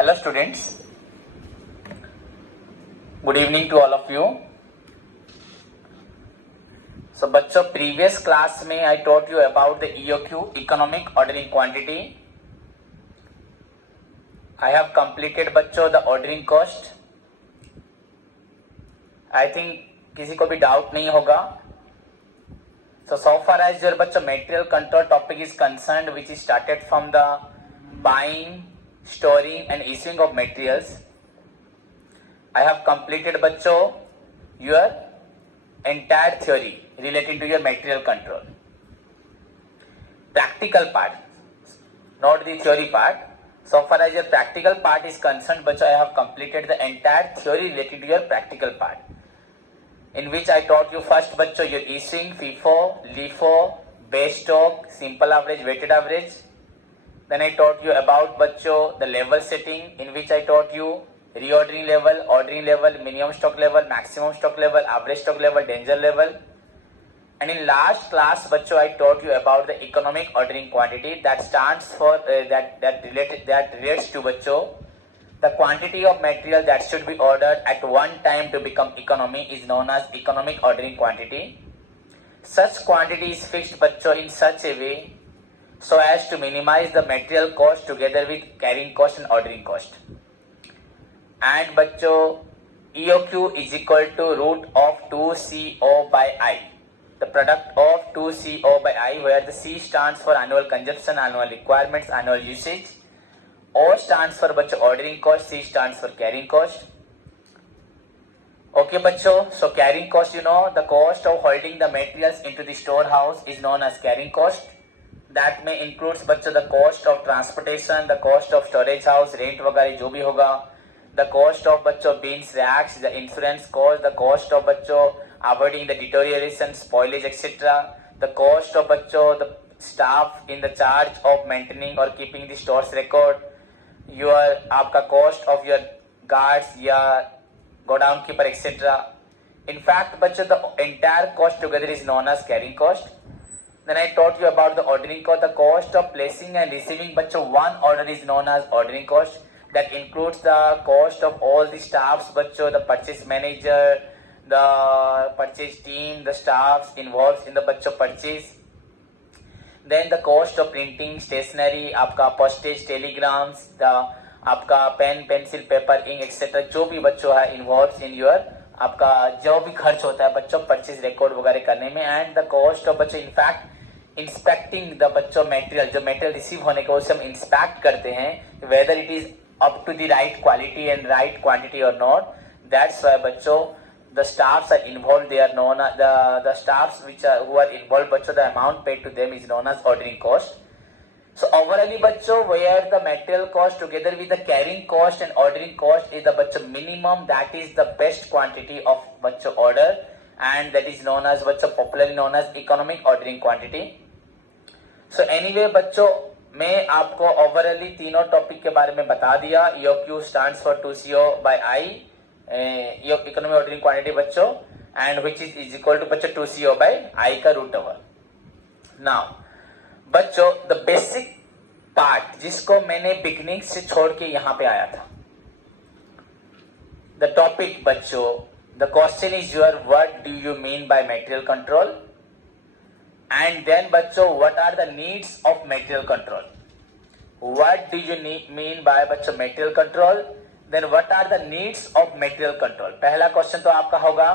Hello students, good evening to all of you. So बच्चों previous class में I taught you about the EOQ, economic ordering quantity. I have completed बच्चों the ordering cost. I think किसी को भी doubt नहीं होगा. So far as your बच्चों material control topic is concerned, which is started from the buying, storing and issuing of materials, I have completed बच्चों your entire theory relating to your material control. Practical part, not the theory part. So far as your practical part is concerned, बच्चों I have completed the entire theory related to your practical part, in which I taught you first बच्चों your issuing, FIFO, LIFO, base stock, simple average, weighted average. Then I taught you about बच्चों the level setting, in which I taught you reordering level, ordering level, minimum stock level, maximum stock level, average stock level, danger level. And in last class बच्चों I taught you about the economic ordering quantity, that stands for that relates to बच्चों the quantity of material that should be ordered at one time to become economy is known as economic ordering quantity. Such quantity is fixed बच्चों in such a way so as to minimize the material cost together with carrying cost and ordering cost. And बच्चों EOQ is equal to root of 2CO by I, the product of 2CO by I, where the C stands for annual consumption, annual requirements, annual usage. O stands for बच्चों ordering cost, C stands for carrying cost. Okay बच्चों, so carrying cost, you know, the cost of holding the materials into the storehouse is known as carrying cost. That may includes बच्चों the cost of transportation, the cost of storage house, rent वगैरह जो भी होगा, the cost of बच्चों bins, racks, the insurance cost, the cost of बच्चों avoiding the deterioration, spoilage, etc. The cost of बच्चों the staff in the charge of maintaining or keeping the stores record, your आपका cost of your guards या godown keeper, etc. In fact बच्चों the entire cost together is known as carrying cost. Then I taught you about the ordering cost, the cost of placing and receiving बच्चों one order is known as ordering cost. That includes the cost of all the staffs बच्चों, the purchase manager, the purchase team, the staffs involved in the बच्चों purchase. Then the cost of printing, stationery, आपका postage, telegrams, the आपका pen, pencil, paper, ink, etc. जो भी बच्चों है involved in your आपका जो भी खर्च होता है बच्चों परचेज रिकॉर्ड वगैरह करने में. एंड द कॉस्ट ऑफ बच्चों इनफैक्ट इंस्पेक्टिंग द बच्चों मटेरियल, जो मटेरियल रिसीव होने के उसे हम इंस्पेक्ट करते हैं whether it is up to the right quality and right quantity और नॉट. दैट्स व्हाई बच्चों the staffs are involved, they are known as the staffs who are involved बच्चों, the amount paid to them is known as ordering cost. So overall बच्चों where the material cost together with the carrying cost and ordering cost is the बच्चों minimum, that is the best quantity of बच्चों order, and that is known as बच्चों popularly known as economic ordering quantity. So anyway बच्चों मैं आपको overally तीनों topic के बारे में बता दिया. EOQ stands for 2CO by I, economic ordering quantity बच्चों, and which is equal to बच्चों 2CO by I का root over. Now बच्चों द बेसिक पार्ट जिसको मैंने बिगनिंग से छोड़ के यहां पे आया था, द टॉपिक बच्चों, the question is your what do you mean by material control, and then बच्चों what are the needs of material control. What do you mean by बच्चों material control, then what are the needs of material control. पहला question तो आपका होगा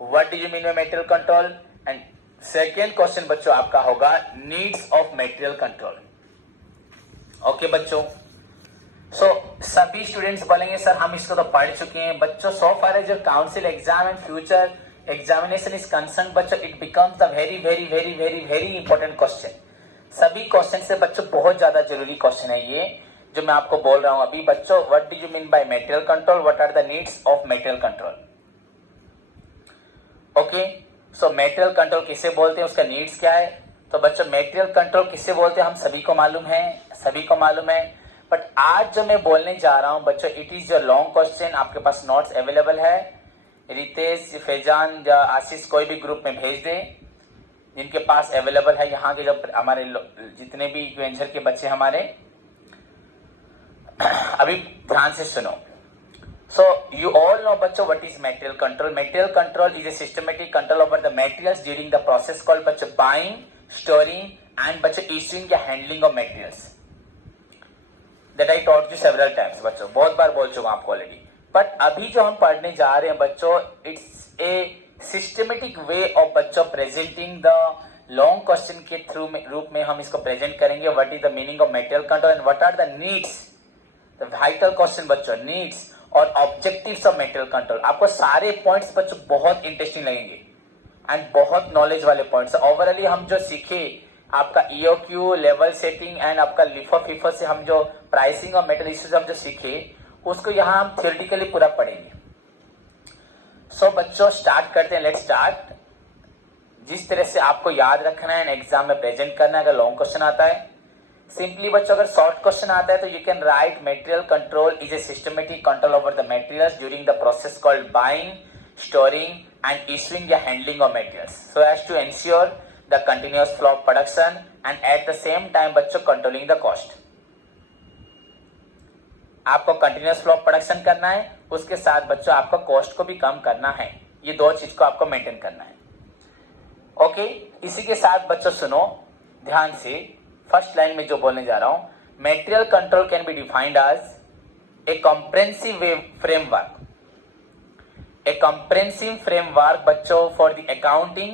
what do you mean by material control, and second question बच्चों आपका होगा needs of material control. Okay बच्चों, so सभी स्टूडेंट्स बोलेंगे सर हम इसको तो पढ़ चुके हैं बच्चों. So far as your council exam and future examination is concern बच्चों, it becomes the very very very very very important question. सभी क्वेश्चन से बच्चों बहुत ज्यादा जरूरी क्वेश्चन है ये जो मैं आपको बोल रहा हूं अभी बच्चों. What do you mean by material control, what are the needs of material control. Okay, so material control किसे बोलते हैं, उसका नीड्स क्या है. तो बच्चों मटेरियल कंट्रोल किसे बोलते हैं हम सभी को मालूम है. बट आज जो मैं बोलने जा रहा हूं बच्चों, it is your long question. आपके पास नोट्स अवेलेबल है. रितेश, फैजान या आशीष कोई भी ग्रुप में भेज दे जिनके पास अवेलेबल है. यहाँ के जो हमारे जितने भी वेंचर के बच्चे हमारे अभी ध्यान से सुनो. So you all know बच्चों what is material control. Material control is a systematic control over the materials during the process called बच्चों buying, storing and बच्चों issuing या handling of materials. That I taught you several times बच्चों, बहुत बार बोल चुका आपको already. But अभी जो हम पढ़ने जा रहे हैं बच्चों, it's a systematic way of बच्चों प्रेजेंटिंग द लॉन्ग क्वेश्चन के थ्रू रूप में हम इसको प्रेजेंट करेंगे. What is the meaning of material control and what are the needs, the vital question बच्चों, नीड्स और ऑब्जेक्टिव्स ऑफ मेटेरियल कंट्रोल. आपको सारे पॉइंट्स बच्चों बहुत इंटरेस्टिंग लगेंगे एंड बहुत नॉलेज वाले पॉइंट्स. ओवरऑली हम जो सीखे आपका ईओक्यू, लेवल सेटिंग एंड आपका लिफो फिफो से हम जो प्राइसिंग और मेटेरियल इश्यूज हम जो सीखे उसको यहाँ हम थियोरेटिकली पूरा पढ़ेंगे. सो बच्चों स्टार्ट करते हैं. Let's start. जिस तरह से आपको याद रखना है एग्जाम में प्रेजेंट करना है. अगर लॉन्ग क्वेश्चन आता है सिंपली बच्चों, अगर शॉर्ट क्वेश्चन आता है तो you can write material control is a systematic control over the materials during the process called buying, storing and issuing या handling of materials so as to ensure the continuous flow of production and at the same time बच्चों controlling the cost. आपको continuous flow of production करना है, उसके साथ बच्चों आपको cost को भी कम करना है. ये दो चीज को आपको मेंटेन करना है. ओके इसी के साथ बच्चों सुनो ध्यान से. फर्स्ट लाइन में जो बोलने जा रहा हूं, material control can be defined as a comprehensive framework. A comprehensive framework बच्चों for the accounting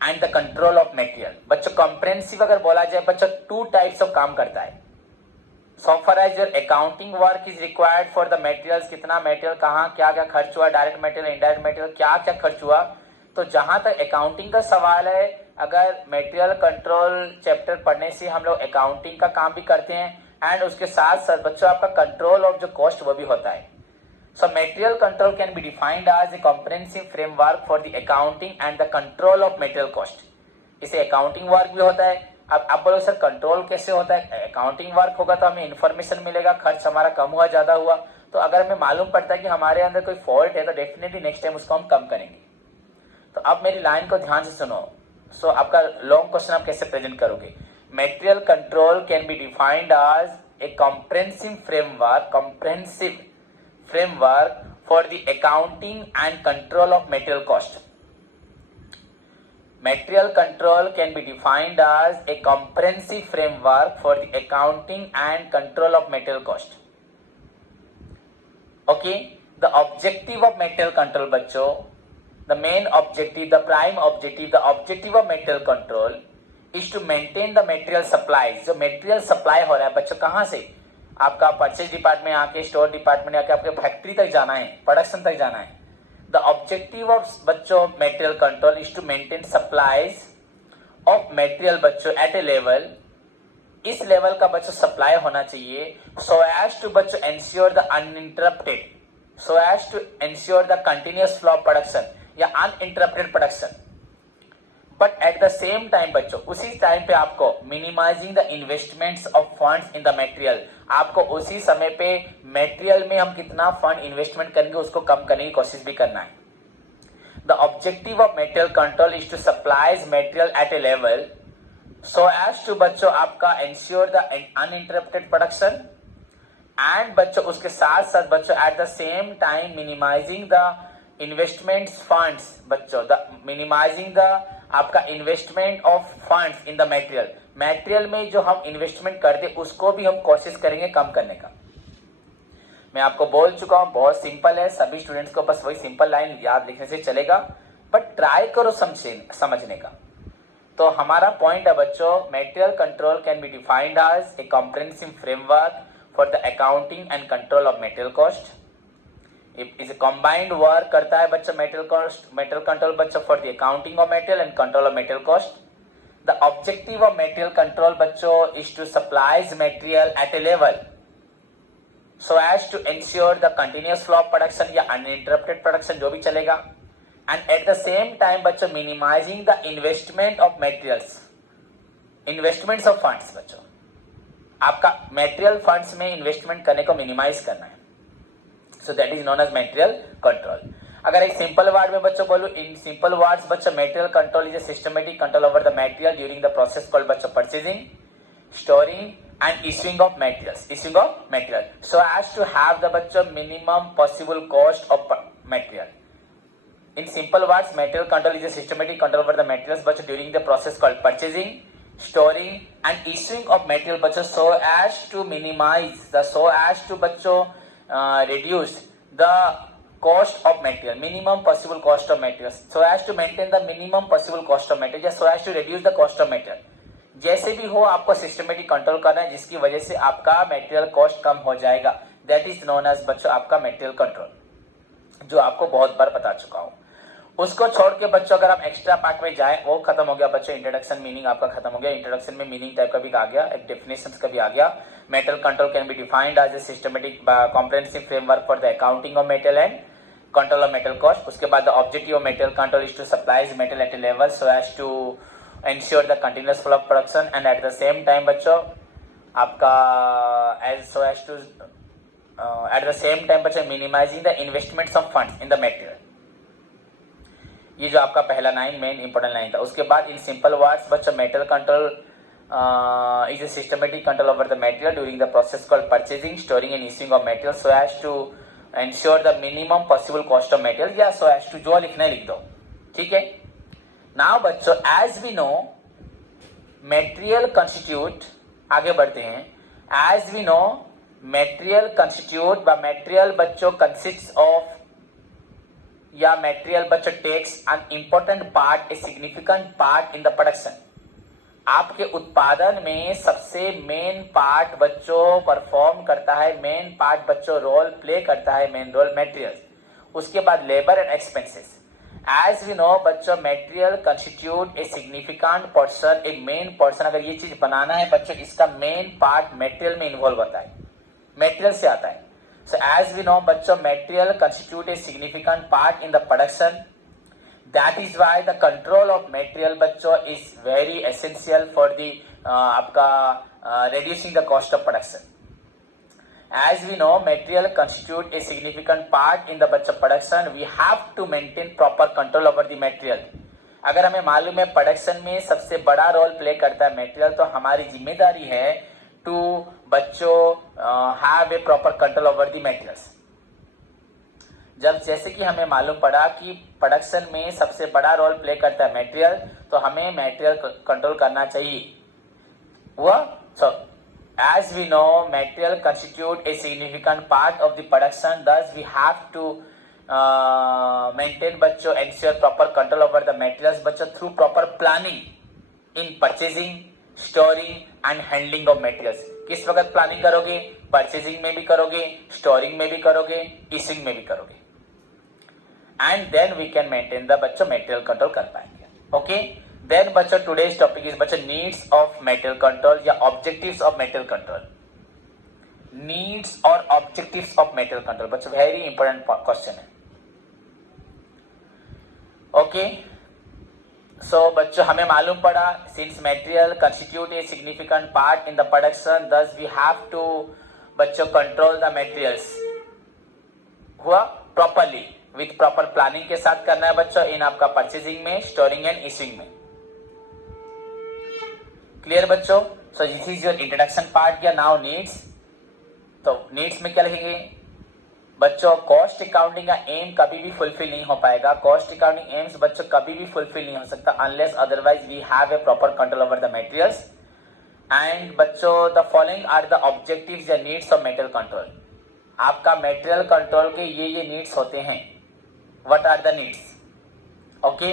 and the control of material. बच्चों कॉम्प्रेहेंसिव अगर बोला जाए बच्चों टू टाइप्स ऑफ काम करता है. So far as your accounting work is required for the materials, कितना मटेरियल कहाँ क्या क्या खर्च हुआ, डायरेक्ट मटेरियल, इनडायरेक्ट मटेरियल क्या क्या खर्च हुआ. तो जहां तक अकाउंटिंग का सवाल है, अगर मटेरियल कंट्रोल चैप्टर पढ़ने से हम लोग अकाउंटिंग का काम भी करते हैं एंड उसके साथ साथ बच्चों आपका कंट्रोल ऑफ जो कॉस्ट वो भी होता है. So material control can be defined as a comprehensive framework for the accounting and the control of material cost. इसे अकाउंटिंग वर्क भी होता है. अब आप बोलो सर कंट्रोल कैसे होता है? अकाउंटिंग वर्क होगा तो हमें इन्फॉर्मेशन मिलेगा, खर्च हमारा कम हुआ ज्यादा हुआ, तो अगर हमें मालूम पड़ता है कि हमारे अंदर कोई फॉल्ट है तो डेफिनेटली नेक्स्ट टाइम उसको हम कम करेंगे. तो अब मेरी लाइन को ध्यान से सुनो. सो आपका लॉन्ग क्वेश्चन आप कैसे प्रेजेंट करोगे? Material control can be defined as a comprehensive framework for the accounting and control of material cost. Material control can be defined as a comprehensive framework for the accounting and control of material cost. Okay, the objective of material control बच्चों, the main objective, the prime objective, the objective of material control is to maintain the material supplies. जो material supply हो रहा है बच्चों कहाँ से? आपका purchase department आके, स्टोर डिपार्टमेंट आके आपके फैक्ट्री तक जाना है, प्रोडक्शन तक जाना है. The objective of बच्चों material control is to maintain supplies of material बच्चों at a level. इस लेवल का बच्चों सप्लाई होना चाहिए so as to बच्चों ensure the uninterrupted, so as to ensure the continuous flow of production या uninterrupted production. But at the same time बच्चों उसी टाइम पे आपको minimizing the investments of funds in the material, आपको उसी समय पे मटेरियल में हम कितना फंड इन्वेस्टमेंट करेंगे उसको कम करने की कोशिश भी करना है. The objective of material control is to supplies material at a level so as to बच्चों आपका ensure the uninterrupted production and बच्चों उसके साथ साथ बच्चों at the same time minimising the investments funds बच्चों द मिनिमाइजिंग द आपका investment of funds in the material. Material में जो हम इन्वेस्टमेंट करते उसको भी हम कोशिश करेंगे कम करने का. मैं आपको बोल चुका हूं बहुत सिंपल है, सभी स्टूडेंट्स को बस वही सिंपल लाइन याद लिखने से चलेगा, बट ट्राई करो समझने का. तो हमारा पॉइंट है बच्चों, material control can be defined as a comprehensive framework for the accounting and control of material cost. Is combined work करता है बच्चों मटेरियल कंट्रोल बच्चों for the accounting of material and control of material cost. The objective of material control बच्चों is to supplies material at a level so as to ensure the continuous flow of production या uninterrupted production जो भी चलेगा, and at the same time बच्चों minimizing the investment of materials, investments of funds बच्चों आपका material funds में investment करने को minimize करना है. So that is known as material control. अगर एक सिंपल वर्ड में बच्चों बोलूं, इन सिंपल वर्ड्स बच्चों material control is a systematic control over the material during the process called बच्चों purchasing, storing and issuing of material so as to have the बच्चों minimum possible cost of material. In simple words, material control is a systematic control over the materials but during the process called purchasing, storing and issuing of material बच्चों so as to minimize the बच्चों reduce the cost of material, minimum possible cost of materials, so as to maintain the minimum possible cost of material, so as to reduce the cost of material. जैसे भी हो आपको systematic control करना है जिसकी वजह से आपका मटेरियल कॉस्ट कम हो जाएगा. दैट इज नोन एज बच्चों आपका मटेरियल कंट्रोल, जो आपको बहुत बार बता चुका हूं. उसको छोड़ के बच्चों अगर आप एक्स्ट्रा पार्ट में जाए, वो खत्म हो गया बच्चों. इंट्रोडक्शन मीनिंग आपका खत्म हो गया. इंट्रोडक्शन में मीनिंग टाइप का भी आ गया, एक डेफिनेशन का भी आ गया. Material control can be defined as a systematic comprehensive framework for the accounting of material and control of material cost. उसके बाद the objective of material control is to supply material at a level so as to ensure the continuous flow of production and at the same time बच्चों आपका at the same time बच्चों minimizing the investments of funds in the material. ये जो आपका पहला line main important line था. उसके बाद इन सिंपल वर्ड्स बच्चों material control is a systematic control over the material during the process called purchasing, storing and issuing of material so as to ensure the minimum possible cost of material या so as to जो लिखना है लिख दो. ठीक है. Now बच्चों as we know material constitute, आगे बढ़ते हैं. As we know material constitute व मेटेरियल बच्चों कंसिस्ट ऑफ या मेटेरियल बच्चों takes an important part, a significant part in the production. आपके उत्पादन में सबसे मेन पार्ट बच्चों परफॉर्म करता है, मेन पार्ट बच्चों रोल प्ले करता है, मेन रोल मेटेरियल. उसके बाद labour and expenses. As we know बच्चों material constitute a significant person, एक मेन पर्सन. अगर ये चीज बनाना है बच्चों इसका मेन पार्ट मटेरियल में इन्वॉल्व होता है, मटेरियल से आता है. सो एज वी नो बच्चों material constitute A significant part in the production. That is why the control of material बच्चों is very essential for the आपका reducing the cost of production. As we know, material constitute a significant part in the बच्चों production. We have to maintain proper control over the material. अगर हमें मालूम है production में सबसे बड़ा role play करता है मटेरियल, तो हमारी जिम्मेदारी है टू बच्चों have a proper control over the materials. जब जैसे कि हमें मालूम पड़ा कि प्रोडक्शन में सबसे बड़ा रोल प्ले करता है मटेरियल, तो हमें मटेरियल कंट्रोल करना चाहिए. हुआ as we know material constitute a significant part of the production, thus we have to maintain बच्चों ensure proper control over the materials बच्चों through proper planning in purchasing, storing and handling of materials. किस वक्त planning करोगे? Purchasing में भी करोगे, storing में भी करोगे, इशिंग में भी करोगे, and then we can maintain the बच्चों material control कर पाएंगे. okay. Then बच्चों today's topic is बच्चों needs of material control या objectives of material control. Needs और objectives of material control बच्चों very important question है. Okay. So बच्चों हमें मालूम पड़ा since material constitute a significant part in the production, thus we have to बच्चों control the materials. हुआ properly with proper planning के साथ करना है बच्चों इन आपका purchasing में, storing and issuing में. क्लियर बच्चों? So this is your introduction part. या नाउ नीड्स. तो नीड्स में क्या लिखेंगे बच्चों? कॉस्ट अकाउंटिंग का एम कभी भी फुलफिल नहीं हो पाएगा. कॉस्ट अकाउंटिंग एम्स बच्चों कभी भी फुलफिल नहीं हो सकता unless otherwise we have a proper control over the materials. And बच्चों the following are the objectives या नीड्स ऑफ मटेरियल कंट्रोल. आपका मटेरियल कंट्रोल के ये नीड्स होते हैं. What are the needs? Okay.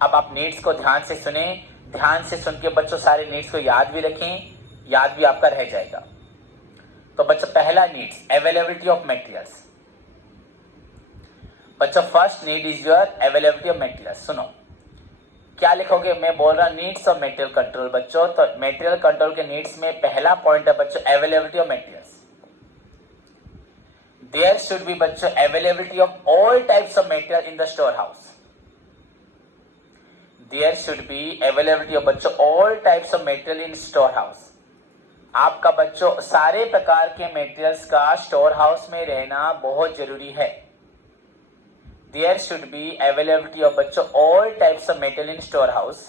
अब आप नीड्स को ध्यान से सुने, ध्यान से सुन के बच्चों सारे नीड्स को याद भी रखें, याद भी आपका रह जाएगा. तो बच्चों पहला नीड्स अवेलेबिलिटी ऑफ मटेरियल्स. बच्चों first need is your availability of materials. सुनो क्या लिखोगे? मैं बोल रहा नीड्स ऑफ मटेरियल कंट्रोल बच्चों. तो मटेरियल कंट्रोल के नीड्स में पहला पॉइंट है बच्चों availability of materials. There should be बच्चों availability of all types of material in the store house. There should be availability of बच्चों all types of material in store house. आपका बच्चों सारे प्रकार के मटेरियल्स का स्टोर हाउस में रहना बहुत जरूरी है. There should be availability of बच्चों all types of material in store house.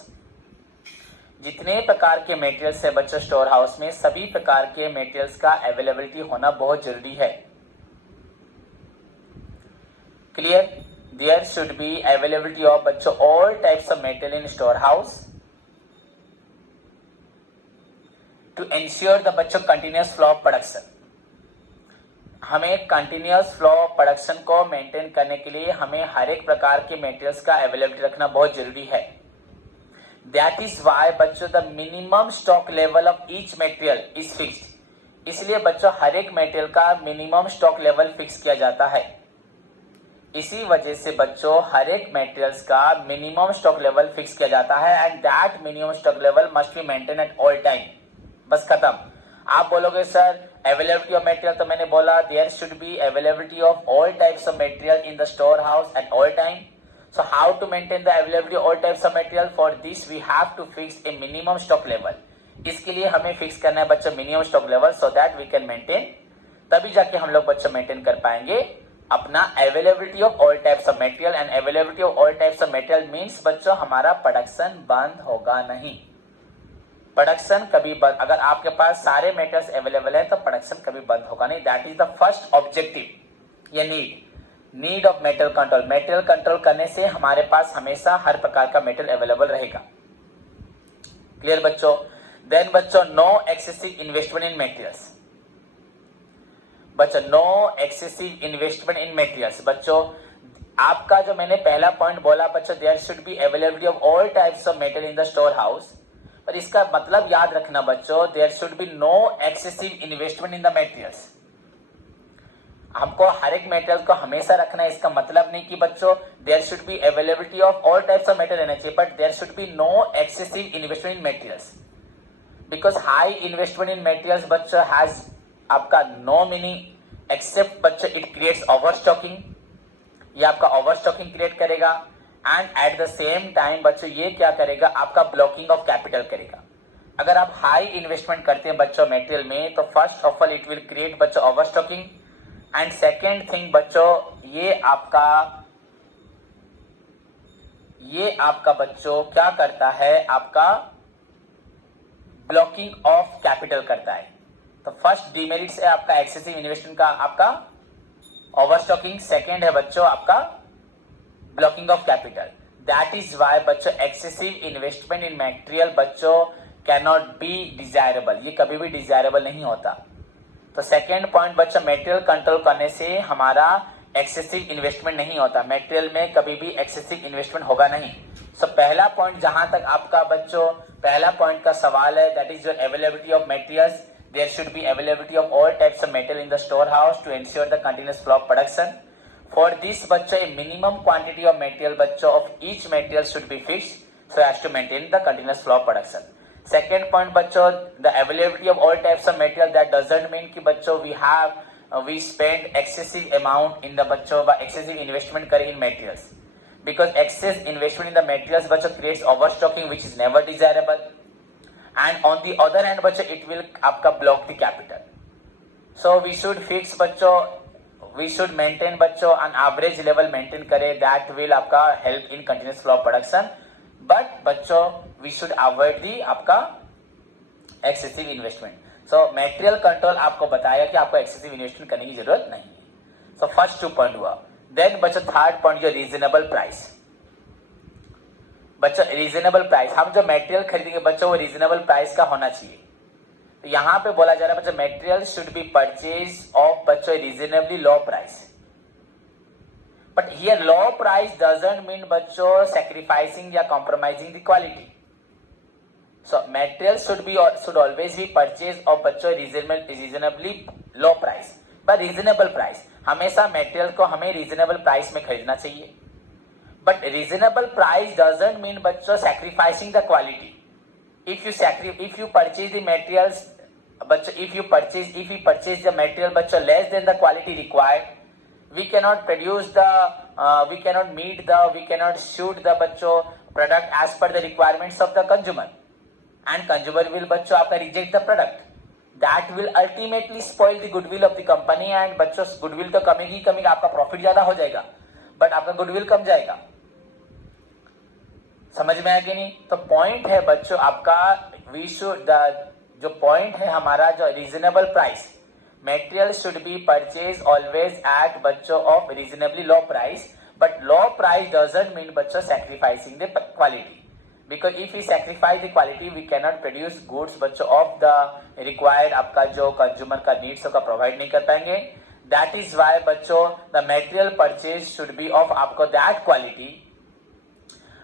जितने प्रकार के मटेरियल्स है बच्चों स्टोर हाउस में, सभी प्रकार के मटेरियल्स का अवेलेबिलिटी होना बहुत जरूरी है। Clear? There should be availability of बच्चों all types of material in storehouse to ensure the बच्चों कंटिन्यूअस फ्लो ऑफ प्रोडक्शन। हमें कंटिन्यूअस फ्लो ऑफ प्रोडक्शन को मेंटेन करने के लिए हमें हर एक प्रकार के मटेरियल्स का अवेलेबिलिटी रखना बहुत जरूरी है। दैट इज वाई बच्चों the minimum stock level of each material is fixed. इसलिए बच्चों हर एक मटेरियल का मिनिमम स्टॉक लेवल फिक्स किया जाता है। इसी वजह से बच्चों हर एक मटेरियल्स का मिनिमम स्टॉक लेवल फिक्स किया जाता है and that minimum stock level must be maintain at all time. बस खत्म। आप बोलोगे सर अवेलेबिलिटी ऑफ मटेरियल, तो मैंने बोला there should be availability of all types of material in the store house at all time. So how to maintain the availability of all types of material? For this we have to fix a minimum stock level. इसके लिए हमें fix करना है बच्चों minimum stock level, so that we can maintain, तभी जाके हम लोग बच्चों मेंटेन कर पाएंगे अपना availability of all types of material. And availability of all types of material means बच्चों हमारा प्रोडक्शन बंद होगा नहीं। प्रोडक्शन कभी बंद, अगर आपके पास सारे मटेरियल्स अवेलेबल है तो प्रोडक्शन कभी बंद होगा नहीं। That is the first objective या need of material control. Material control करने से हमारे पास हमेशा हर प्रकार का मटेरियल अवेलेबल रहेगा। क्लियर बच्चों? देन बच्चों no excessive investment in materials. बच्चों no excessive investment in materials. बच्चों आपका जो मैंने पहला पॉइंट बोला बच्चों there should be availability of all types of material in the store house, पर इसका मतलब याद रखना बच्चों there should be no excessive investment in the materials. हमको हर एक मटेरियल को हमेशा रखना है, इसका मतलब नहीं कि बच्चों there should be availability of all types of material रहना चाहिए, but there should be no excessive investment in materials. Because high investment in materials बच्चों हैज आपका नो मीनिंग एक्सेप्ट बच्चों इट क्रिएट्स ओवर स्टॉकिंग। ये आपका overstocking create करेगा and at the same time बच्चों ये क्या करेगा, आपका ब्लॉकिंग ऑफ कैपिटल करेगा। अगर आप हाई इन्वेस्टमेंट करते हैं बच्चों मटेरियल में, तो first of all it will create बच्चों overstocking and second thing बच्चों ये आपका बच्चों क्या करता है, आपका ब्लॉकिंग ऑफ कैपिटल करता है। तो फर्स्ट डिमेरिट्स है आपका एक्सेसिव इन्वेस्टमेंट का, आपका ओवरस्टॉकिंग। सेकेंड है बच्चों आपका blocking of capital. That is why बच्चों एक्सेसिव इन्वेस्टमेंट इन मटेरियल बच्चों कैन नॉट बी डिजायरेबल। ये कभी भी डिजायरेबल नहीं होता। तो सेकेंड पॉइंट बच्चों मटेरियल कंट्रोल करने से हमारा एक्सेसिव इन्वेस्टमेंट नहीं होता। मटेरियल में कभी भी एक्सेसिव इन्वेस्टमेंट होगा नहीं। सो पहला पॉइंट जहां तक आपका बच्चों पहला पॉइंट का सवाल है that is your availability of materials. There should be availability of all types of material in the store house to ensure the continuous flow of production. For this बच्चों a minimum quantity of material बच्चों of each material should be fixed so as to maintain the continuous flow of production. Second point बच्चों the availability of all types of material, that doesn't mean कि बच्चों we spend excessive amount in the बच्चों excessive investment करें in materials, because excess investment in the materials बच्चों creates overstocking which is never desirable, and on the other hand बच्चों it will आपका block the capital. So we should fix बच्चों, we should maintain बच्चों an average level maintain करें, that will आपका help in continuous flow of production. But बच्चों we should avoid the आपका excessive investment. सो material control आपको बताया कि आपको एक्सेसिव इन्वेस्टमेंट करने की जरूरत नहीं है। सो फर्स्ट 2 पॉइंट हुआ। देन बच्चों थर्ड पॉइंट जो रीजनेबल प्राइस। बच्चों रीजनेबल प्राइस, हम जो मटेरियल खरीदेंगे बच्चों वो रीजनेबल प्राइस का होना चाहिए। तो यहां पे बोला जा रहा है बच्चों material should be purchase of बच्चों reasonably low price. But here low price doesn't mean बच्चों sacrificing या compromising the quality. So material should always be purchased of बच्चों reasonably low price, but reasonable price. हमेशा material को हमें reasonable price में खरीदना चाहिए। But reasonable price doesn't mean बच्चों sacrificing the quality. If you purchase the materials, बच्चों if you purchase the material बच्चों less than the quality required, we cannot produce the we cannot shoot the बच्चों product as per the requirements of the consumer, and consumer will बच्चों आपका reject the product. That will ultimately spoil the goodwill of the company, and बच्चों goodwill तो कमेगी, आपका profit ज्यादा हो जाएगा but आपका goodwill कम जाएगा। समझ में आया कि नहीं? तो पॉइंट है बच्चों आपका, वी शुड, जो पॉइंट है हमारा, जो reasonable price, material should be purchase always at बच्चों of reasonably low price, but low price doesn't mean बच्चों sacrificing the quality, because if we sacrifice the quality we cannot produce goods बच्चों of the required, आपका जो consumer का needs होगा provide नहीं कर पाएंगे. दैट इज वाई बच्चों the material purchase should be of आपको that quality.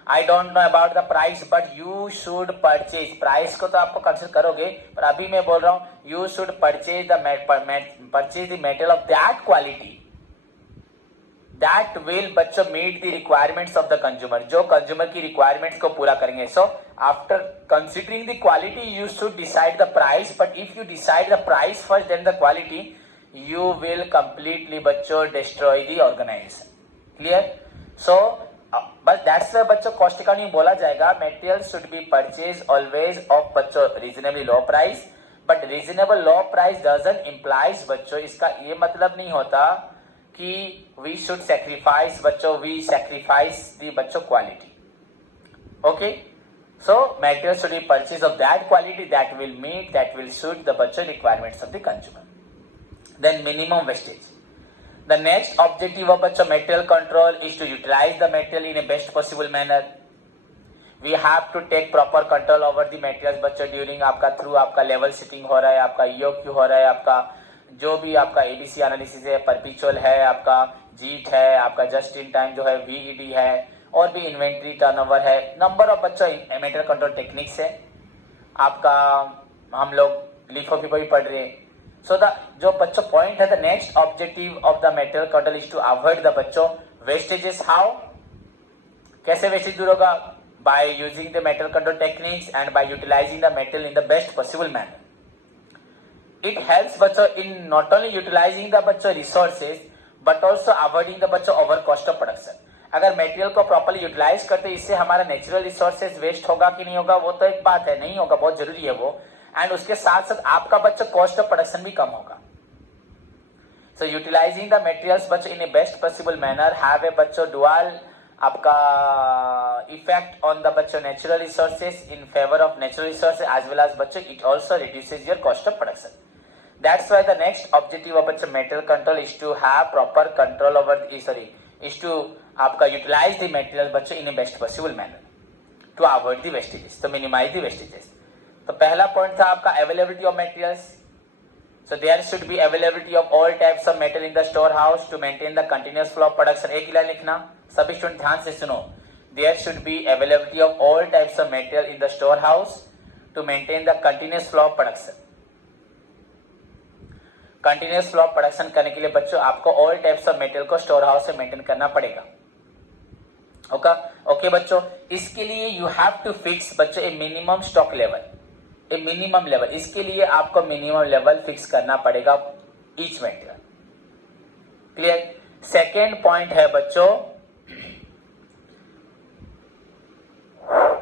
I don't know about the price but you should purchase, price को तो आपको कंसिडर करोगे, पर अभी मैं बोल रहा हूं you should purchase the material of that quality that will बच्चों meet the requirements of the consumer, जो कंज्यूमर की रिक्वायरमेंट्स को पूरा करेंगे. So after considering the quality you should decide the price, but if you decide the price first then the quality you will completely बच्चों destroy the organisation. Clear? So बस that's why बच्चों cost accounting बोला जाएगा material should be purchase always of बच्चों reasonably low price, but reasonable low price doesn't implies बच्चों, इसका ये मतलब नहीं होता कि we should sacrifice बच्चों, we sacrifice the बच्चों quality. Okay, so material should be purchased of that quality that will meet, that will suit the बच्चों requirements of the consumer. Then minimum wastage. The next objective of बच्चों material control is to utilize the material in a best possible manner. We have to take proper control over the materials बच्चों during आपका through आपका level setting हो रहा है, आपका EOQ हो रहा है, आपका जो भी आपका एबीसी एनालिसिस है, परपिचुअल है, आपका जीट है, आपका जस्ट इन टाइम जो है वीईडी है, और भी इन्वेंट्री टर्नओवर है, नंबर ऑफ बच्चों मटेरियल कंट्रोल टेक्निक्स है आपका, हम लोग लिफो भी पढ़ रहे हैं. सो द जो बच्चों पॉइंट है, the next objective of the material control is to avoid the बच्चों वेस्टेजेस. हाउ, कैसे वेस्टेज दूर होगा? By using the material control techniques and by utilising the material in the best possible manner. It helps बच्चों in not only utilizing the बच्चों resources but also avoiding the बच्चों over cost of production. अगर material को properly utilise करते इससे हमारा natural resources waste होगा कि नहीं होगा वो तो एक बात है, नहीं होगा, बहुत जरूरी है वो, एंड उसके साथ साथ आपका बच्चों कॉस्ट ऑफ प्रोडक्शन भी कम होगा. सो यूटिलाइजिंग द मटेरियल्स बच्चों in a best possible manner have a बच्चों डुअल आपका इफेक्ट ऑन द बच्चों natural resources in favour of natural resources as well as बच्चों it also reduces your cost of production. That's why the next objective of material control is to have proper control over is to आपका utilize the material बच्चों in a best possible manner to avoid the wastages, to minimize the wastages. तो पहला point था आपका availability of materials. So there should be availability of all types of material in the storehouse to maintain the continuous flow of production. एक line लिखना, सभी student ध्यान से सुनो. There should be availability of all types of material in the storehouse to maintain the continuous flow of production. Continuous flow of production करने के लिए बच्चों आपको ऑल टाइप्स ऑफ मटेरियल को स्टोर हाउस से मेंटेन करना पड़ेगा. ओके बच्चों, इसके लिए यू हैव टू फिक्स बच्चों a minimum stock level, a minimum level. इसके लिए आपको मिनिमम लेवल फिक्स करना पड़ेगा each material. Clear? Second point है बच्चों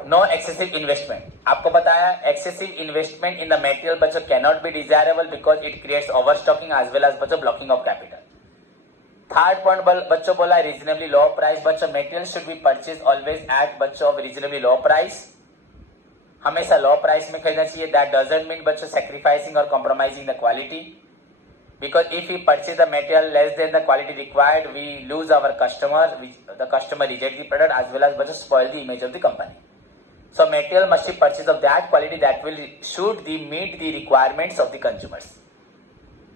नो एक्सेसिव इन्वेस्टमेंट. आपको बताया excessive investment in the material बच्चों cannot be desirable because it creates overstocking as well as बच्चों blocking of capital. Third point बच्चों बोला रीजनेबली लो प्राइस. बच्चों material should be purchase always at बच्चों of reasonably low price. हमेशा लो price में खरीदना चाहिए. दैट डजंट मीन बच्चों सैक्रिफाइसिंग और compromising the quality, because if we purchase the material less than the quality required we lose our customer, the customer reject the product as well as but spoil the image of the company. So material must be purchased of that quality that will should the meet the requirements of the consumers.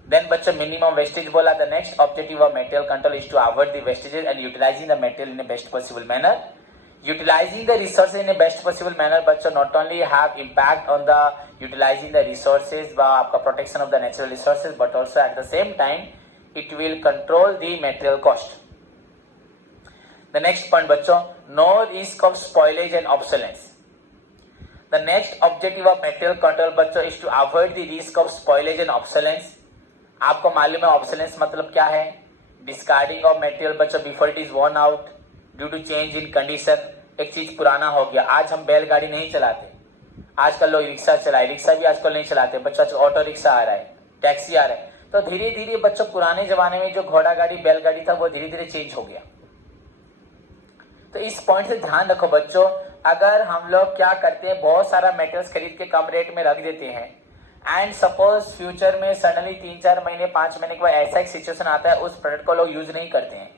Then बच्चों minimum wastage बोला. The next objective of material control is to avoid the wastages and utilizing the material in a best possible manner. Utilizing the resources in a best possible manner बच्चों not only have impact on the utilizing the resources व आपका protection of the natural resources but also at the same time it will control the material cost. The next point बच्चों no risk of spoilage and obsolescence. The next objective of material control बच्चों is to avoid the risk of spoilage and obsolescence. आपको मालूम है obsolescence मतलब क्या है? Discarding of material बच्चों before it is worn out due to change in condition. एक चीज पुराना हो गया. आज हम बैलगाड़ी नहीं चलाते, आजकल लोग रिक्शा चलाए. रिक्शा भी आजकल नहीं चलाते बच्चों, ऑटो रिक्शा आ रहा है, टैक्सी आ रहा है. तो धीरे धीरे बच्चों पुराने जमाने में जो घोड़ा गाड़ी बैलगाड़ी था वो धीरे धीरे चेंज हो गया. तो तो इस पॉइंट से ध्यान रखो बच्चों, अगर हम लोग क्या करते हैं, बहुत सारा मेटेरियल्स खरीद के कम रेट में रख देते हैं एंड सपोज फ्यूचर में सडनली 3-4 महीने 5 महीने के बाद ऐसा एक सिचुएशन आता है, उस प्रोडक्ट को लोग यूज नहीं करते हैं,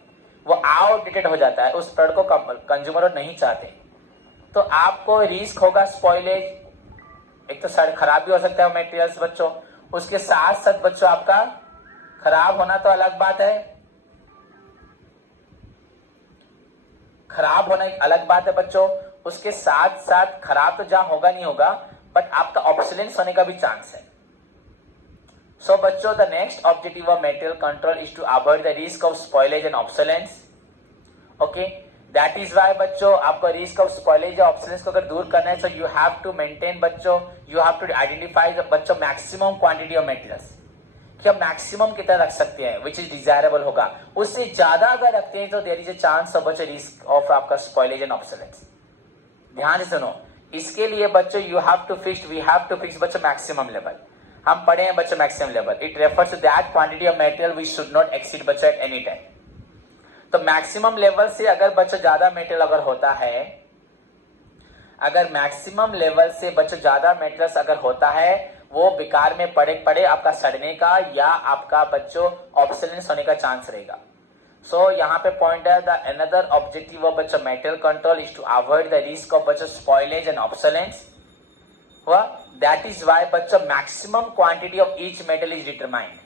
वो आउटडेटेड हो जाता है, उस प्रोडक्ट को कंज्यूमर नहीं चाहते, तो आपको रिस्क होगा स्पॉइलेज, एक तो खराब भी हो सकता है मटेरियल्स बच्चों, उसके साथ साथ बच्चों आपका खराब होना तो अलग बात है, खराब होना एक अलग बात है बच्चों, उसके साथ साथ खराब तो जहां होगा नहीं होगा, बट आपका ऑब्सोलेंस होने का भी चांस है। सो बच्चों, the next objective of material control is to avoid the risk of spoilage and obsolescence. Okay, that is why बच्चों आपको रिस्क ऑफ स्पॉइलेज या ऑब्सोलेंस को अगर दूर करना है, so you have to maintain बच्चों, यू हैव टू आइडेंटिफाई बच्चों मैक्सिमम क्वांटिटी ऑफ मटेरियल्स, कि हम मैक्सिमम कितना रख सकते हैं विच इज डिजायरेबल होगा, उससे ज्यादा अगर रखते हैं तो there is a chance of बच्चों रिस्क ऑफ आपका स्पॉइलेज एंड ऑब्सोलेंस। ध्यान से सुनो, इसके लिए बच्चों वी हैव टू फिक्स बच्चों मैक्सिमम लेवल, हम पढ़े हैं बच्चों maximum level, it refers to that quantity of material which should not exceed बच्चों एट एनी टाइम। तो मैक्सिमम लेवल से अगर बच्चों ज्यादा मटेरियल अगर होता है, अगर मैक्सिमम लेवल से बच्चों ज्यादा मटेरियल अगर होता है, वो बेकार में पड़े आपका सड़ने का या आपका बच्चों ऑब्सोलेंस होने का चांस रहेगा। सो यहाँ पे पॉइंट है, द अनदर ऑब्जेक्टिव ऑफ बच्चों material control is to avoid the risk of बच्चों स्पॉइलेज एंड ऑब्सोलेंस। हुआ, दैट इज वाई बच्चों maximum quantity of each metal is determined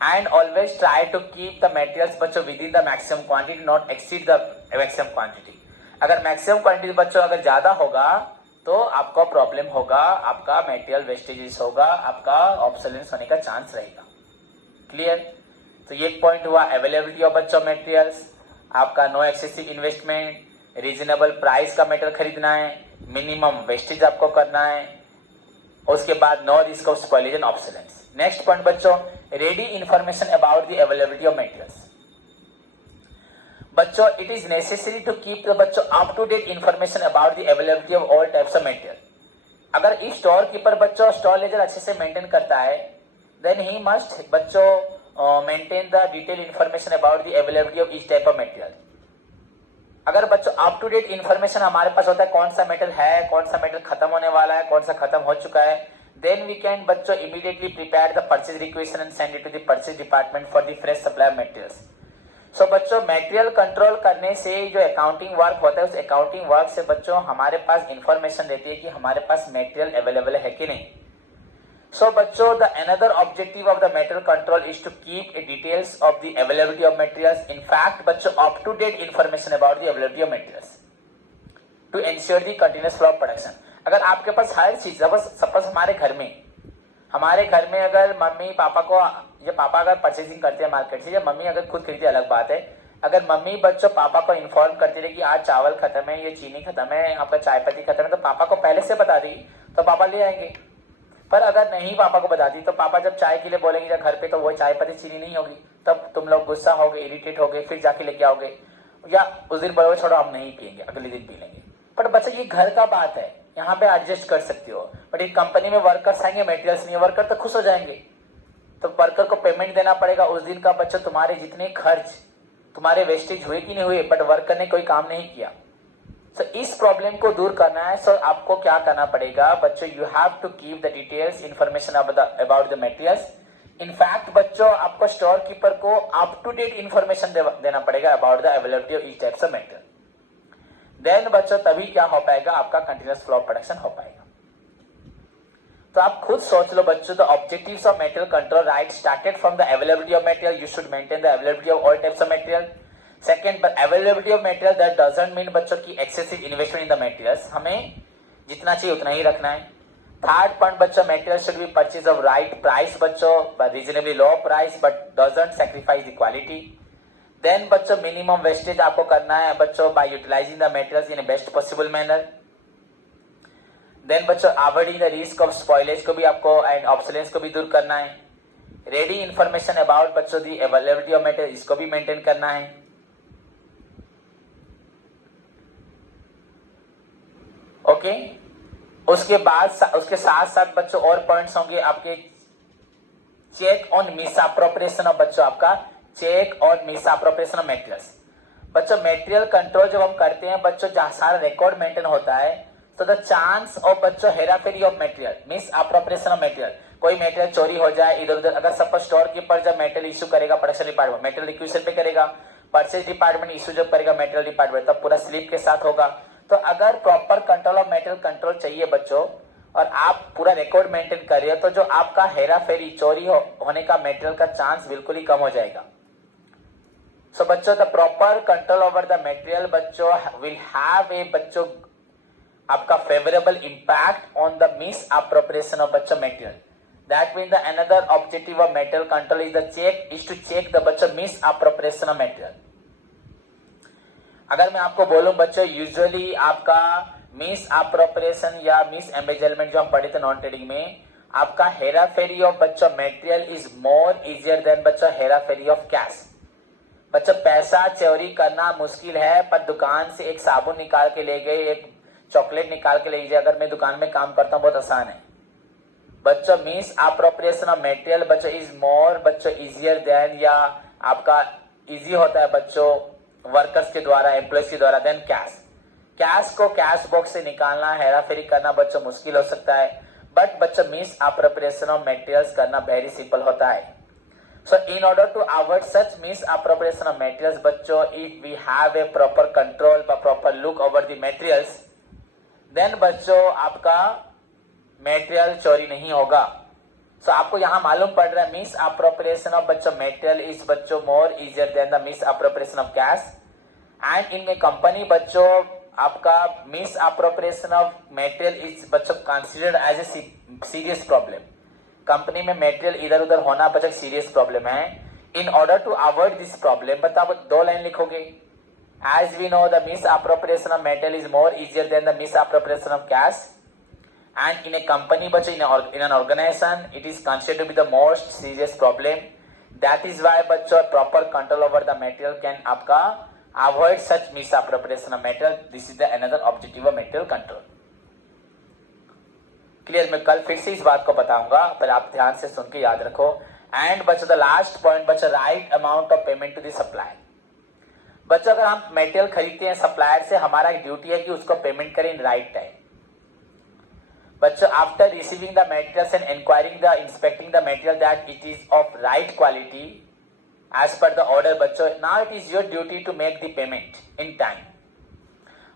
and always try to keep the materials बच्चों within the maximum quantity, not exceed the maximum quantity. अगर maximum quantity बच्चों अगर ज्यादा होगा तो आपको प्रॉब्लम होगा, आपका मेटेरियल वेस्टेजेस होगा, आपका ऑब्सोलेंस होने का चांस रहेगा। क्लियर? तो ये पॉइंट हुआ अवेलेबिलिटी ऑफ बच्चों मटेरियल्स, आपका no excessive investment, reasonable price का मेटेरियल खरीदना है, मिनिमम वेस्टेज आपको करना है, उसके बाद no risk of spoilage and obsolescence. Next point बच्चों, ready information about the availability of materials. बच्चों, it is necessary to keep the बच्चों up to date information about the availability of all types of material. अगर इस store keeper बच्चों store ledger अच्छे से maintain करता है, देन ही मस्ट बच्चों maintain the detail information about the availability of each type of material. अगर बच्चों अप टू डेट इंफॉर्मेशन हमारे पास होता है, कौन सा मेटल है, कौन सा मेटल खत्म होने वाला है, कौन सा खत्म हो चुका है, देन वी कैन बच्चों immediately prepare the purchase requisition and send it to the purchase department for the fresh supply of materials. So बच्चों, मटेरियल कंट्रोल करने से जो अकाउंटिंग वर्क होता है, उस अकाउंटिंग वर्क से बच्चों हमारे पास इंफॉर्मेशन रहती है कि हमारे पास मटेरियल अवेलेबल है कि नहीं। सो बच्चों, the another objective of the material control is to keep details of the availability of materials, in fact बच्चों up to date information about the availability of materials to ensure the continuous flow of production. अगर आपके पास हर चीज, suppose हमारे घर में अगर mummy papa को, या पापा अगर परचेसिंग करते हैं मार्केट से, या मम्मी अगर खुद खरीदती अलग बात है, अगर मम्मी बच्चों पापा को इन्फॉर्म करती रहे कि आज चावल खत्म है, ये चीनी खत्म है, आपका चाय पत्ती खत्म है, तो पापा को पहले से बता दी तो पापा ले आएंगे। पर अगर नहीं पापा को बता दी तो पापा जब चाय के लिए बोलेंगे घर पे, तो वो चाय पत्ती चीनी नहीं होगी, तब तुम लोग गुस्सा होगे, इरिटेट होगे, फिर जाके लेके आओगे, या उस दिन बोलोगे छोड़ो हम नहीं पियेंगे, अगले दिन पी लेंगे। पर बच्चा ये घर का बात है, यहाँ पे एडजस्ट कर सकते हो, बट एक कंपनी में वर्कर्स आएंगे, मटेरियल्स नहीं है, वर्कर तो खुश हो जाएंगे, तो वर्कर को पेमेंट देना पड़ेगा उस दिन का। बच्चों, तुम्हारे जितने खर्च, तुम्हारे वेस्टेज हुए कि नहीं हुए, बट वर्कर ने कोई काम नहीं किया। सो इस प्रॉब्लम को दूर करना है, सो आपको क्या करना पड़ेगा बच्चों, you have to keep the details information about the materials. In fact बच्चों, आपको स्टोर कीपर को अप टू डेट इंफॉर्मेशन देना पड़ेगा about the availability of each types of material. Then बच्चों तभी क्या हो पाएगा, आपका कंटिन्यूअस फ्लो ऑफ प्रोडक्शन हो पाएगा। तो आप खुद सोच लो बच्चों, the objectives of material control, right, started from the availability of material, you should maintain the availability of all types of material. Second, पर availability of material that doesn't mean बच्चों की excessive investment in the materials, हमें जितना चाहिए उतना ही रखना है। थर्ड पॉइंट बच्चों, material should be purchase of right price बच्चों, reasonably low price, but doesn't sacrifice the quality. Then बच्चों, मिनिमम वेस्टेज आपको करना है बच्चों by utilising the materials in best possible manner. Then बच्चों, avoiding the risk of spoilage को भी आपको एंड ऑब्सोलेंस को भी दूर करना है। रेडी इंफॉर्मेशन अबाउट बच्चों दी अवेलेबिलिटी ऑफ मटेरियल, इसको भी मेंटेन करना है। ओके, उसके बाद उसके साथ साथ बच्चों और पॉइंट्स होंगे आपके, चेक ऑन मिसअप्रोप्रिएशन ऑफ बच्चों, आपका check on misappropriation of materials. बच्चों मेटेरियल कंट्रोल जब हम करते हैं बच्चों, जहाँ सारा रिकॉर्ड मेंटेन होता है, तो द चांस ऑफ बच्चों हेराफेरी of material, miss appropriation of material, कोई मटेरियल चोरी हो जाए इधर उधर, अगर सपोज स्टोर कीपर जब मटेरियल इश्यू करेगा प्रोडक्शन डिपार्टमेंट, मटेरियल रिक्विजिशन पे करेगा, परचेज डिपार्टमेंट इश्यू जब करेगा मटेरियल डिपार्टमेंट, तब पूरा स्लिप के साथ होगा। तो अगर proper control of material control चाहिए बच्चों, और आप पूरा रिकॉर्ड मेंटेन कर रहे हो, तो जो आपका हेराफेरी चोरी होने का मटेरियल का चांस बिल्कुल ही कम हो जाएगा। सो बच्चों the proper control over the material बच्चों विल हैव ए बच्चों आपका favourable impact on the misappropriation of बच्चों material. That mean the another objective of material control is to check the बच्चों misappropriation of material. अगर मैं आपको बोलूं बच्चों, यूजुअली आपका मिस अप्रोप्रिएशन या मिस एम्बेजलमेंट जो हम पढ़े थे नॉन ट्रेडिंग में, आपका हेराफेरी ऑफ बच्चों material is more easier then बच्चों हेराफेरी ऑफ कैश। बच्चों पैसा चोरी करना मुश्किल है, पर दुकान से एक साबुन निकाल के ले गए, एक चॉकलेट निकाल के ले गए, अगर मैं दुकान में काम करता हूं बहुत आसान है। बच्चों मिस अप्रोप्रिएशन ऑफ मटेरियल बच्चों इज मोर बच्चों इजियर देन, या आपका इजी होता है बच्चों वर्कर्स के द्वारा, एम्प्लॉयज के द्वारा, देन कैश। कैश को कैश बॉक्स से निकालना, हेराफेरी करना बच्चों मुश्किल हो सकता है, बट बच्चों मिस अप्रोप्रिएशन ऑफ मटेरियल्स करना वेरी सिंपल होता है। So in order to avoid such misappropriation of materials बच्चों, if we have a proper control, a proper look over the materials, then बच्चों आपका मटेरियल चोरी नहीं होगा। So आपको यहाँ मालूम पड़ रहा है मिस अप्रोप्रिएशन ऑफ बच्चों मटेरियल इज बच्चों more easier than the misappropriation of cash. And in a company बच्चों आपका misappropriation of material is बच्चों considered as a serious problem. Company में मटेरियल इधर उधर होना बच्चों सीरियस प्रॉब्लम है। In order to avoid this problem बताओ, 2 लाइन लिखोगे। As we know the misappropriation of material is more easier than the misappropriation of cash, and in a company बच्चों in an organization it is considered to be the most serious problem. That is why बच्चों proper control over the material can आपका avoid such misappropriation of material. This is the another objective of material control. Clear? मैं कल फिर से इस बात को बताऊंगा, पर आप ध्यान से सुन के याद रखो। एंड बच्चों द लास्ट पॉइंट बच्चों, right amount of payment to the supplier. बच्चों अगर हम मटेरियल खरीदते हैं सप्लायर से, हमारा एक ड्यूटी है कि उसको पेमेंट करें इन राइट टाइम। बच्चों after receiving the materials and inquiring the inspecting the material that it is of right quality as per the order बच्चों, now it is your duty to make the payment in time.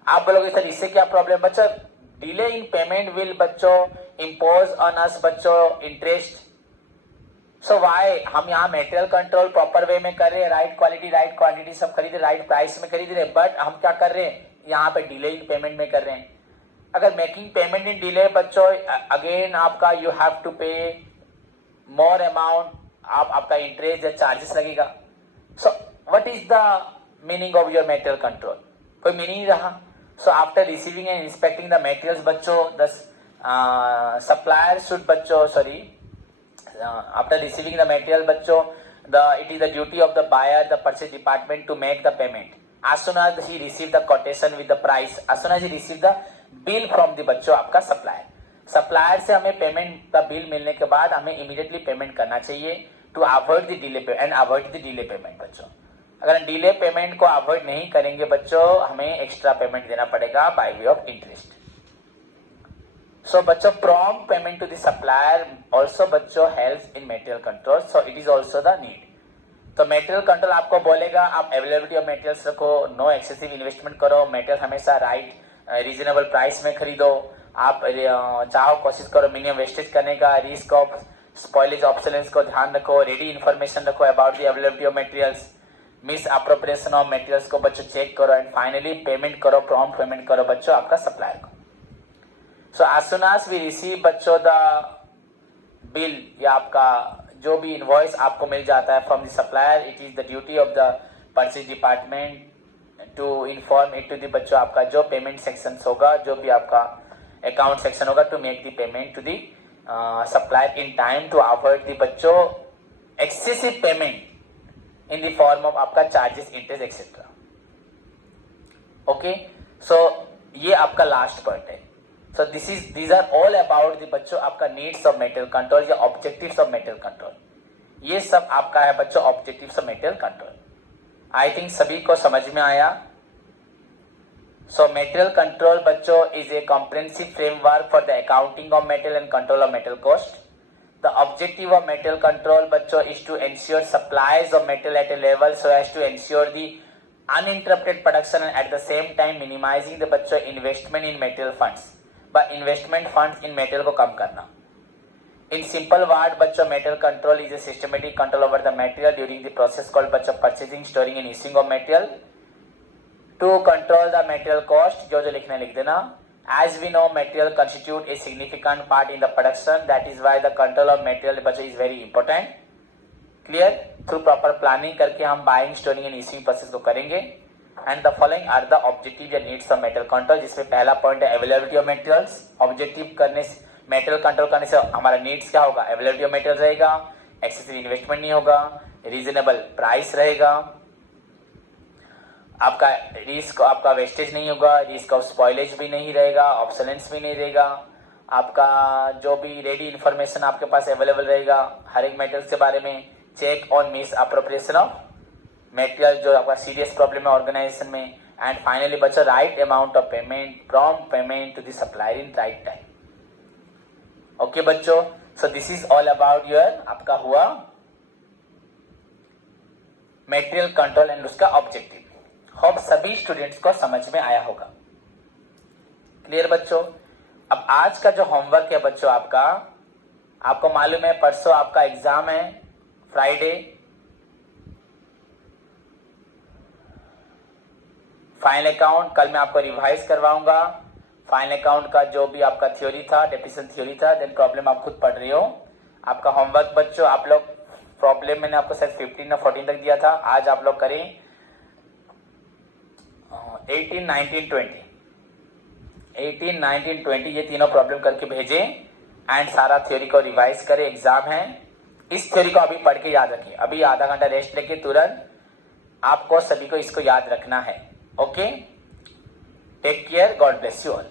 आप बोलोगे sir इससे क्या problem? बच्चों delay in payment will बच्चों impose on us बच्चों interest. सो Y हम यहाँ मटेरियल कंट्रोल प्रॉपर वे में कर रहे हैं, राइट क्वालिटी राइट क्वांटिटी सब खरीद रहे, राइट प्राइस में खरीद रहे, बट हम क्या कर रहे हैं यहाँ पे डिले इन पेमेंट में कर रहे हैं। अगर मेकिंग पेमेंट इन डिले बच्चों अगेन आपका यू हैव टू पे मोर अमाउंट, आपका इंटरेस्ट या चार्जेस लगेगा। So what is the meaning of your material control? कोई मीनिंग नहीं रहा। So after receiving and inspecting the materials बच्चों, the supplier should बच्चों after receiving the material बच्चों, it is the duty of the buyer, the purchase department to make the payment as soon as he receive the quotation with the price, as soon as he receive the bill from the बच्चों आपका supplier से हमें payment का bill मिलने के बाद हमें immediately payment करना चाहिए to avoid the delay and avoid the delay payment. बच्चों अगर डिले पेमेंट को अवॉइड नहीं करेंगे बच्चों, हमें एक्स्ट्रा पेमेंट देना पड़ेगा by way of interest. So बच्चों prompt payment to the supplier also बच्चों helps in material control, so it is also the need. तो मटेरियल कंट्रोल आपको बोलेगा आप अवेलेबिलिटी ऑफ मटेरियल्स रखो, नो एक्सेसिव इन्वेस्टमेंट करो, मटेरियल हमेशा राइट रीजनेबल प्राइस में खरीदो, आप चाहो कोशिश करो मिनिमम वेस्टेज करने का, रिस्क ऑफ स्पॉइलेज ऑब्सोलेंस को ध्यान रखो, रेडी इन्फॉर्मेशन रखो about the availability of materials, misappropriation of materials को बच्चों चेक करो, एंड फाइनली पेमेंट करो, प्रॉम्प्ट पेमेंट करो बच्चों आपका सप्लायर को। So as soon as we receive बच्चों द बिल या आपका जो भी इनवॉइस आपको मिल जाता है from the supplier, it is the duty of the purchase department to inform it to the बच्चों आपका जो पेमेंट सेक्शन होगा, जो भी आपका अकाउंट सेक्शन होगा, to make the payment to the supplier in time to avoid the बच्चों excessive payment in the form of आपका charges interest etcetera. Okay, so ये आपका लास्ट पॉइंट है। सो these are all about the बच्चों आपका needs of material control या objectives of material control. ये सब आपका है बच्चों objectives of material control. I think सभी को समझ में आया। सो मेटेरियल कंट्रोल बच्चों is a comprehensive framework for the accounting of material and control of material cost. The objective of material control बच्चों is to ensure supplies of material at a level so as to ensure the uninterrupted production and at the same time minimizing the बच्चों investment in material funds। by investment funds in material को कम करना। In simple word बच्चों material control is a systematic control over the material during the process called बच्चों purchasing, storing and using of material to control the material cost। जो लिखना लिख देना। As we know, material constitute a significant part in the production. That is why the control of material बच्चों is very important। Clear? Through proper planning करके हम buying, storing and using process को करेंगे। And the following are the objective या needs of material control, जिसमें पहला point है availability of materials। Objective करने से material control करने से हमारा needs क्या होगा? Availability of materials रहेगा, excessive investment नहीं होगा, reasonable price रहेगा, आपका रिस्क, आपका वेस्टेज नहीं होगा, रिस्क ऑफ स्पॉइलेज भी नहीं रहेगा, ऑब्सोलेंस भी नहीं रहेगा, आपका जो भी रेडी इंफॉर्मेशन आपके पास अवेलेबल रहेगा हर एक मेटेरियल के बारे में। Check on misappropriation of material जो आपका सीरियस प्रॉब्लम है ऑर्गेनाइजेशन में। एंड फाइनली बच्चों right amount of payment, prompt payment to the supplier in right time. Okay बच्चों, so this is all about your आपका हुआ मेटेरियल कंट्रोल एंड उसका objective. Hope सभी स्टूडेंट्स को समझ में आया होगा। क्लियर बच्चों? अब आज का जो होमवर्क है बच्चों आपको मालूम है परसों आपका एग्जाम है फ्राइडे। फाइनल अकाउंट कल मैं आपको रिवाइज करवाऊंगा। फाइनल अकाउंट का जो भी आपका थ्योरी था, डेफिनेशन थ्योरी था, देन प्रॉब्लम आप खुद पढ़ रहे हो। आपका होमवर्क बच्चों आप लोग प्रॉब्लम मैंने आपको शायद 15 या 14 तक दिया था, आज आप लोग करें 18, 19, 20। 18, 19, 20 ये तीनों प्रॉब्लम करके भेजें एंड सारा थ्योरी को रिवाइज करें। एग्जाम है, इस थ्योरी को अभी पढ़ के याद रखिए। अभी आधा घंटा रेस्ट लेके तुरंत आपको सभी को इसको याद रखना है। Okay, take care, God bless you all.